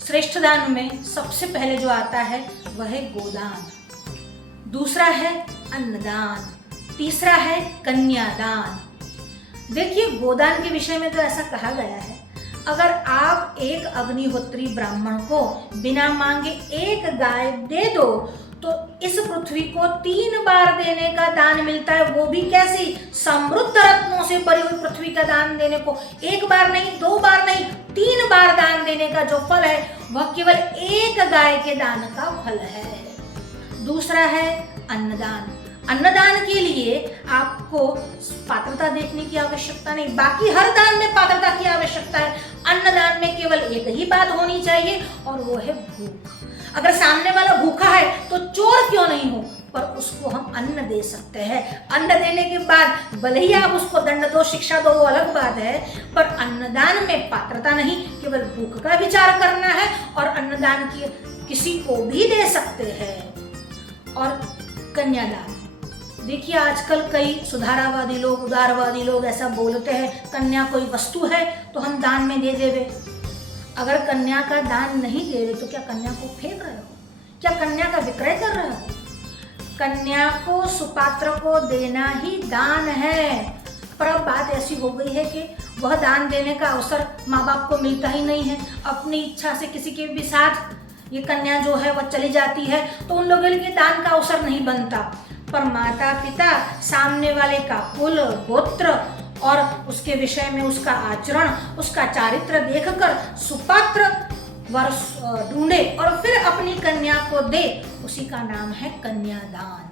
श्रेष्ठ दान में सबसे पहले जो आता है वह है गोदान, दूसरा है अन्नदान, तीसरा है कन्यादान। देखिए, गोदान के विषय में तो ऐसा कहा गया है, अगर आप एक अग्निहोत्री ब्राह्मण को बिना मांगे एक गाय दे दो तो इस पृथ्वी को 3 बार देने का दान मिलता है। वो भी कैसी? समृद्ध रत्नों से भरी हुई पृथ्वी का दान देने को 1 बार नहीं, 2 बार नहीं, 3 बार दान देने का जो फल है वह केवल एक गाय के दान का फल है। दूसरा है अन्नदान। अन्नदान के लिए आपको पात्रता देखने की आवश्यकता नहीं, बाकी हर दान में पात्रता की आवश्यकता है। अन्नदान में केवल एक ही बात होनी चाहिए और वो है भूख। अगर सामने वाला भूखा है तो चोर क्यों नहीं हो, पर उसको हम अन्न दे सकते हैं। अन्न देने के बाद भले ही आप उसको दंड दो, शिक्षा दो, वो अलग बात है, पर अन्नदान में पात्रता नहीं, केवल भूख का विचार करना है और अन्नदान की किसी को भी दे सकते हैं। और कन्यादान, देखिए आजकल कई सुधारावादी लोग, उदारवादी लोग ऐसा बोलते हैं कन्या कोई वस्तु है तो हम दान में दे देवे। अगर कन्या का दान नहीं दे रहे तो क्या कन्या को फेंक रहे हो? क्या कन्या का विक्रय कर रहे हो? कन्या को सुपात्र को देना ही दान है। पर अब बात ऐसी हो गई है कि वह दान देने का अवसर माँ बाप को मिलता ही नहीं है। अपनी इच्छा से किसी के भी साथ ये कन्या जो है वह चली जाती है तो उन लोगों के लिए दान का अवसर नहीं बनता। पर माता पिता, सामने वाले का कुल गोत्र और उसके विषय में उसका आचरण, उसका चारित्र देखकर सुपात्र वर ढूंढे और फिर अपनी कन्या को दे, उसी का नाम है कन्यादान।